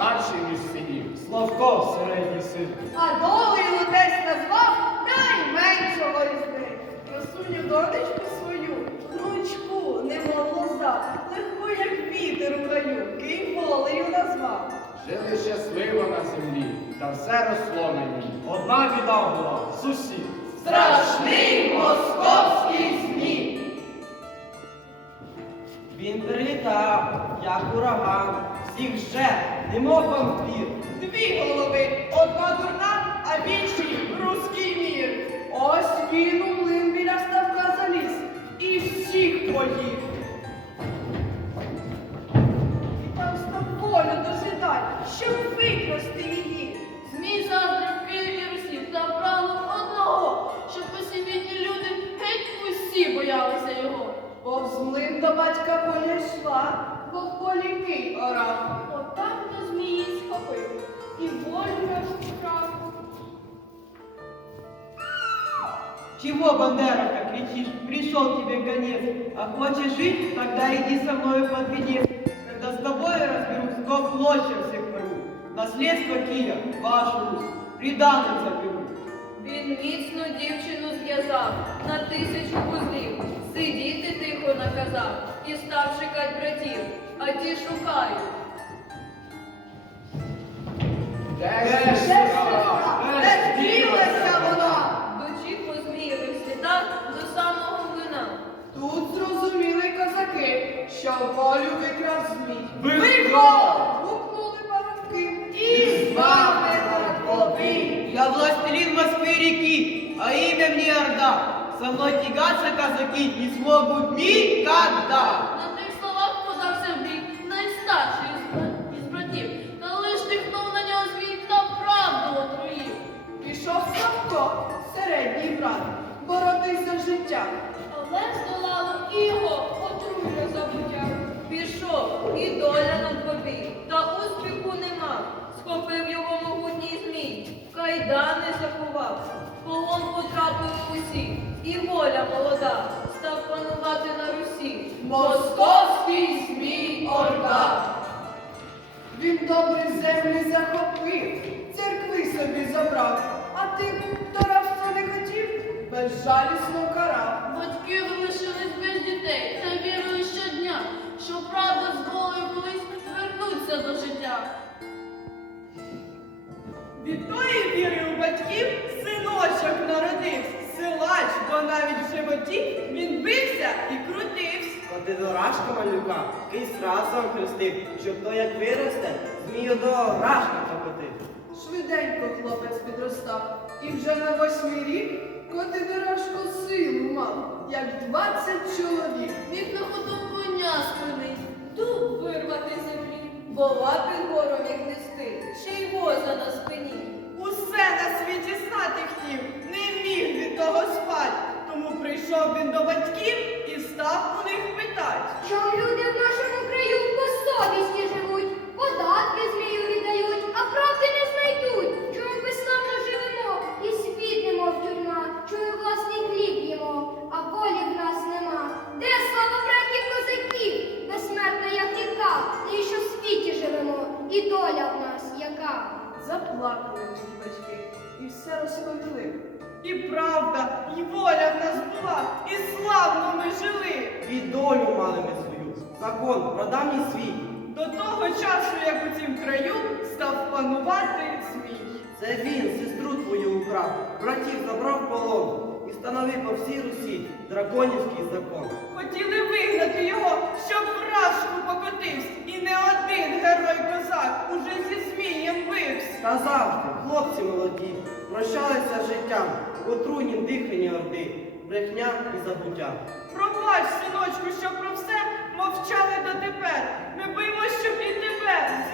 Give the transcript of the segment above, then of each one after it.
найкращий між синів. Славко середній син. А долею десь назвав найменшого із них. Красуню донечку свою, внучку, немов лоза, легку, як вітер у гаю, ким волею назвав. Жили щасливо на землі, та все росло на ній. Одна біда була сусід. Страшний московський Він прилітав, як ураган, всіх же, немов вампір. Дві голови, одна дурна, а більший руський мір. Ось він у поля йшла, бо в полі кий орав. Отак до змії схопив і волю розшукав. Чего, Бандеровка, кричишь? Пришел тебе конец. А хочешь жить? Тогда иди со мною под венец. Когда с тобой я разберусь, то в клочья всех порву. Наследство Кия, вашу Русь, приданным заберу. Він міцно дівчину зв'язав на тисячу вузлів. Сидіти тихо наказав і став шукать братів, а ті шукають. Де ж de Він добрі землі захопив, церкви собі забрав, а тих, хто рабство не хотів, безжалісно карав. Батьки залишились без дітей та вірили щодня, що правда з долею колись вернуться до життя. Від тої віри у батьків синочок народився, силач, бо навіть в животі він бився і крутився. Дурашка малюка, кий разом хрестив, щоб то як виросте, змію до рашка покотив. Швиденько хлопець підростав, і вже на восьмий рік коти дорожко силу мав, як двадцять чоловік. Міг на ходу коня спинить, дуб вирвати землі, волати гору міг нести, ще й воза на спині. Усе на світі знати хотів, не міг від того спать. Тому прийшов він до батьків став у них питать. Чом люди І долю мали ми свою, закон про давній світ. До того часу, як у цім краю став панувати змій. Це він сестру твою украв, братів забрав полон і встановив по всій Русі драконівський закон. Хотіли вигнати його, щоб вражку покотився, і не один герой-козак уже зі змієм бився. Та завжди, хлопці молоді, прощалися життям отруйнім диханні орди, брехня і забуття. Пробач, синочку, що про все мовчали дотепер. Ми боїмося, щоб і тебе,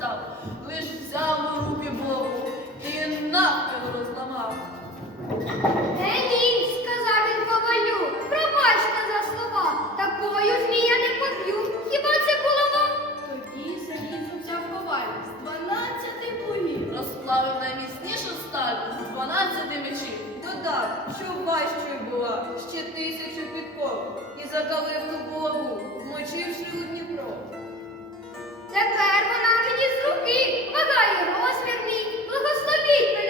встав, лиш взяв у руки Богу і навпіл розламав. Е, ні, сказав він ковалю, пробачте за слова, такою змія не поб'ю. Хіба це булава? Тоді залізо взяв коваль з дванадцяти плугів, розплавив найміцнішу сталь з дванадцяти мечів. Додав, що важчою була ще тисячу підков, і закалив ту булаву, вмочивши у Дніпро. Тепер вона мені з руки, вагаю розмір мій. Благословіть мене,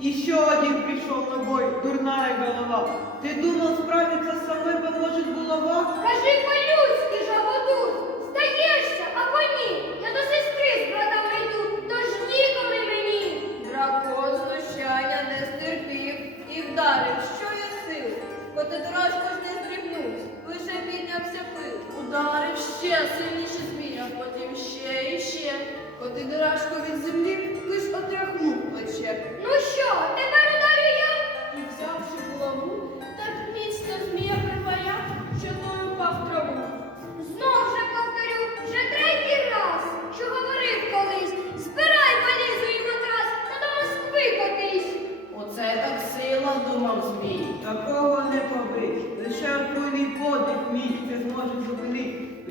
зустрів. Еще один пришел на бой, дурная голова. Ты думал справиться с собой поможет булава? Кажи по-людськи, жаботу. Здаєшся,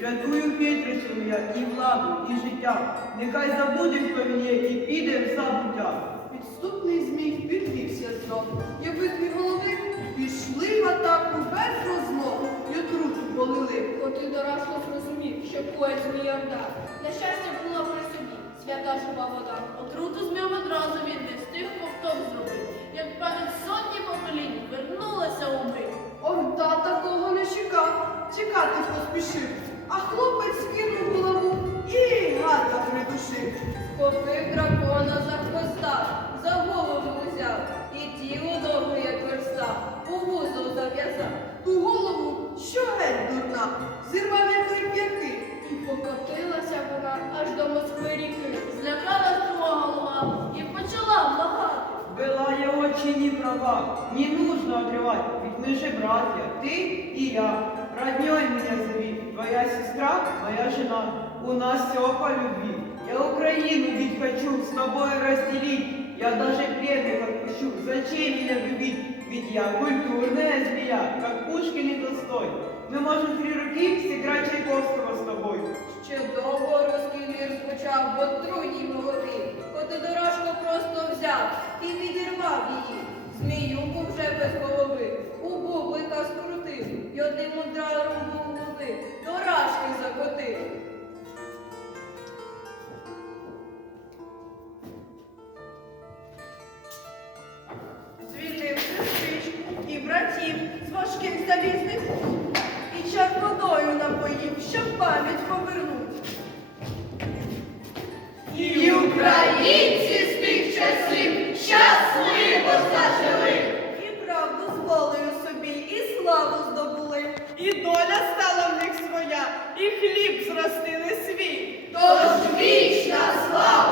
Рятую хитрістю я і владу, і життя. Нехай забуде, хто він є, і піде в забуття. Підступний змій підвівся знов. Явитні голови пішли в атаку без розмов. І отруту полили. Коти дорожко зрозумів, що поет змія вдар. На щастя була при собі свята жива вода. Отруту змів одразу він не встиг ковток зробив. Як пам'ять сотні поколінь вернулася у мить. Орда такого не чекав, тікати поспішив. А хлопець кинув булаву і гада придушив. Схопив дракона за хвоста, за голову взяв, і тіло довге, як верста, у вузол зав'язав. Ту голову, що геть дурна, зірвав як реп'яки. І покотилася вона аж до Москви ріки. Злякалась друга голова і почала благати. Была я очень не права, не нужно отрывать, ведь мы же братья, ты и я. Родней меня зови, твоя сестра, моя жена, у нас все по любви. Я Украину ведь хочу с тобой разделить, я даже пленных отпущу, зачем меня любить? Ведь я культурная змея, как Пушкин и Толстой. Мы можем три руки сыграть Чайковского с тобой. Ще довго руський вір звучав в отруйній голові. Котидорожко просто взяв і відірвав її. Зміюку вже без голови. Й одним ударом голови до рашки закотив. Звільнив сестричку і братів з важких залізних. І чар напоїв, щоб пам'ять повернуть. І українці І доля стала в них своя, і хліб зростили свій. Тож вічна слава